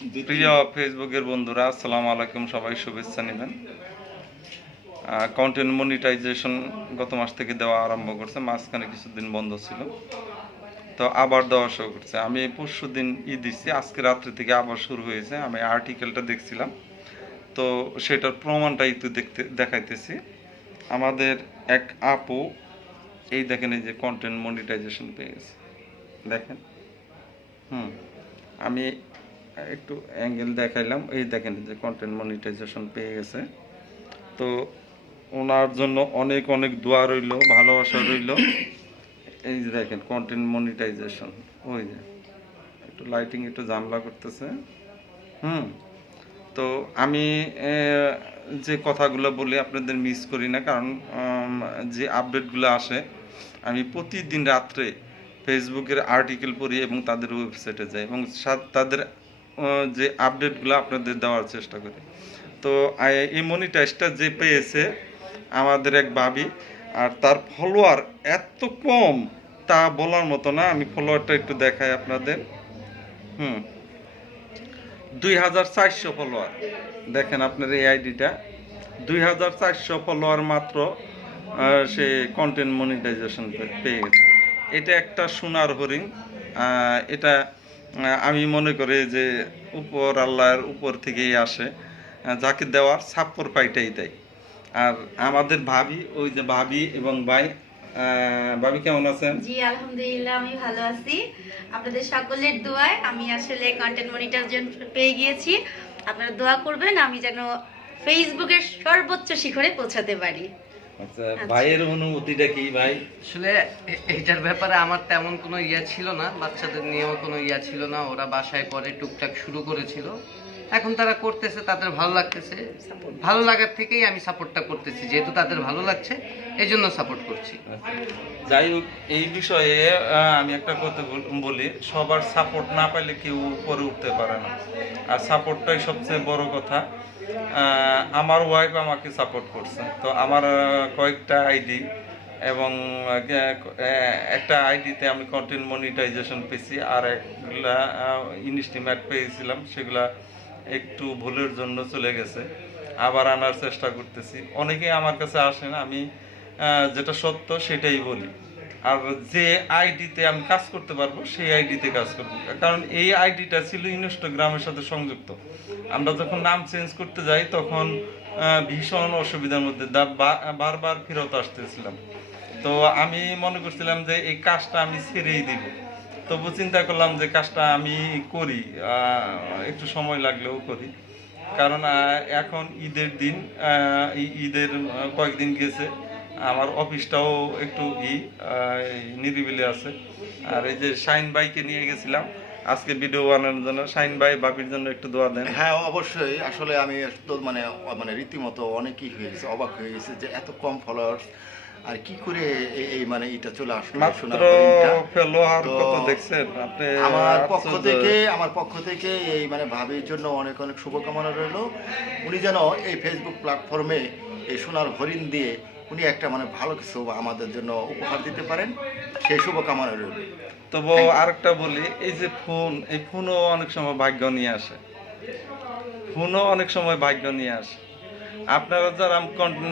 প্রিয় ফেসবুকের বন্ধুরা, আসসালামু আলাইকুম, সবাই শুভেচ্ছা নেবেন। কন্টেন্ট মনিটাইজেশন গত মাস থেকে দেওয়া আরম্ভ করছে, মাঝখানে কিছুদিন বন্ধ ছিল। তো আবার দেওয়া শুরু করছে। আমি পরশু দিন ই দিচ্ছি আজকে রাত্রি থেকে আবার শুরু হয়েছে। আমি আর্টিকেলটা দেখছিলাম। তো সেটার প্রমাণটা একটু দেখতে, দেখাইতেছি। আমাদের এক আপু, এই দেখেন এই যে কন্টেন্ট মনিটাইজেশন পেয়ে গেছে। দেখেন। হুম। আমি একটু অ্যাঙ্গেল দেখাইলাম। এই দেখেন যে কন্টেন্ট মনিটাইজেশন পেয়ে গেছে। তো ওনার জন্য অনেক অনেক দোয়া রইল, ভালোবাসা রইল। এই যে দেখেন কন্টেন্ট মনিটাইজেশন ওই যে একটু লাইটিং একটু জামলা করতেছে। হুম। তো আমি যে কথাগুলো বলি আপনাদের মিস করি না, কারণ যে আপডেটগুলো আসে, আমি প্রতিদিন রাত্রে ফেসবুকের আর্টিকেল পড়ি এবং তাদের ওয়েবসাইটে যাই এবং তাদের যে আপডেটগুলো আপনাদের দেওয়ার চেষ্টা করি। তো এই মনিটাইজটা যে পেয়েছে আমাদের এক ভাবি, আর তার ফলোয়ার এত কম, তা বলার মতো না। আমি ফলোয়ারটা একটু দেখাই আপনাদের। হুম। দুই হাজার চারশো ফলোয়ার দেখেন আপনার এই আইডিটা। দুই হাজার চারশো ফলোয়ার মাত্র সে কন্টেন্ট মনিটাইজেশন পেয়ে গেছে। এটা একটা সোনার হরিণ। এটা আমি মনে করি যে উপর আল্লাহর উপর থেকেই আসে। যাকে দেওয়ার ছাপ্পর পাইটাই দেয়। আর আমাদের ভাবি, ওই যে ভাবি এবং ভাই ভাবি কেমন আছেন? জি, আলহামদুলিল্লাহ, আমি ভালো আছি। আপনাদের সকলের দোয়ায় আমি আসলে কন্টেন্ট মনিটর পেয়ে গিয়েছি। আপনারা দোয়া করবেন, আমি যেন ফেসবুকের সর্বোচ্চ শিখরে পৌঁছাতে পারি। আচ্ছা ভাইয়ের অনুভূতিটা কি ভাই? আসলে এটার ব্যাপারে আমার তেমন কোনো ইয়া ছিল না বাচ্চাদের নিয়েও কোনো ইয়া ছিল না ওরা বাসায় পরে টুকটাক শুরু করেছিল। এখন তারা করতেছে, তাদের ভালো লাগতেছে। ভালো লাগার থেকেই আমি সাপোর্টটা করতেছি, যেহেতু তাদের ভালো লাগছে এই জন্য সাপোর্ট করছি যাই হোক, এই বিষয়ে আমি একটা কথা বল- সবার সাপোর্ট না পাইলে কেউ উপরে উঠতে পারে না। আর সাপোর্টটাই সবচেয়ে বড় কথা। আমার ওয়াইফ আমাকে সাপোর্ট করছে। তো আমার কয়েকটা আইডি এবং একটা আইডিতে আমি কন্টেন্ট মনিটাইজেশন পেয়েছি। আর একগুলা ইনস্টিমেট পেয়েছিলাম, সেগুলা একটু ভুলের জন্য চলে গেছে। আবার আনার চেষ্টা করতেছি। অনেকেই আমার কাছে আসেন আমি যেটা সত্য সেটাই বলি। আর যে আইডিতে আমি কাজ করতে পারব, সেই আইডিতে কাজ করব। কারণ এই আইডিটা ছিল ইনস্টাগ্রামের সাথে সংযুক্ত। আমরা যখন নাম চেঞ্জ করতে যাই, তখন ভীষণ অসুবিধার মধ্যে বারবার ফেরত আসতেছিলাম। তো আমি মনে করছিলাম যে এই কাজটা আমি ছেড়েই দিব। তবু চিন্তা করলাম যে কাজটা আমি করি একটু সময় লাগলেও করি। কারণ এখন ঈদের দিন ঈদের কয়েকদিন গেছে। আমার অফিসটাও একটু ই নিরিবিলি আছে। আর এই যে শাইন বাইকে নিয়ে গেছিলাম, আজকে ভিডিও বানানোর জন্য। শাইন ভাই, বাপির জন্য একটু দোয়া দেন। হ্যাঁ অবশ্যই। আসলে আমি তো মানে মানে রীতিমতো অনেকই হয়ে গেছে, অবাক হয়ে গেছে যে এত কম ফলোয়ার্স আর কি করে এই- মানে এটা চলে আসলো মাত্র কত দেখছেন আপনি? আমার পক্ষ থেকে আমার পক্ষ থেকে এই মানে ভাবির জন্য অনেক অনেক শুভকামনা রইল। উনি যেন এই ফেসবুক প্ল্যাটফর্মে এই সোনার হরিণ দিয়ে উনি একটা মানে ভালো কিছু আমাদের জন্য উপহার দিতে পারেন। সেই শুভকামনা রইল। তবু আরেকটা বলি এই যে ফোন এই ফোনও অনেক সময় ভাগ্য নিয়ে আসে। ফোনও অনেক সময় ভাগ্য নিয়ে আসে। আপনারা যারা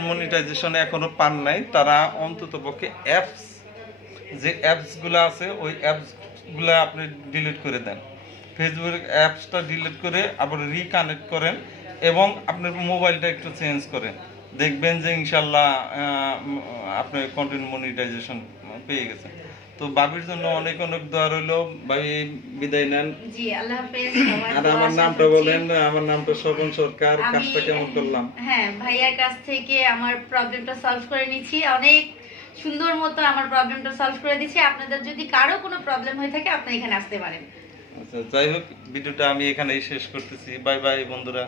মনিটাইজেশন এখনও পান নাই, তারা অন্তত পক্ষে অ্যাপস যে অ্যাপসগুলো আছে, ওই অ্যাপসগুলো আপনি ডিলিট করে দেন। ফেসবুক অ্যাপসটা ডিলিট করে আবার রিকানেক্ট করেন এবং আপনার মোবাইলটা একটু চেঞ্জ করেন। দেখবেন যে ইনশাল্লাহ আপনার আপনি কন্টেন্ট মনিটাইজেশন পেয়ে গেছেন তো বাবির জন্য অনেক অনেক দোয়া রইল। ভাই বিদায় নেন। জি আল্লাহ হাফেজ আর আমার নামটা বলেন আমার নামটা স্বপন সরকার কাজটা কেমন করলাম? হ্যাঁ ভাইয়ার কাছ থেকে আমার প্রবলেমটা সলভ করে নিচ্ছি। অনেক সুন্দর মতো আমার প্রবলেমটা সলভ করে দিচ্ছি। আপনাদের যদি কারও কোনো প্রবলেম হয়ে থাকে আপনি এখানে আসতে পারেন। আচ্ছা যাই হোক ভিডিওটা আমি এখানেই শেষ করতেছি। বাই বাই বন্ধুরা।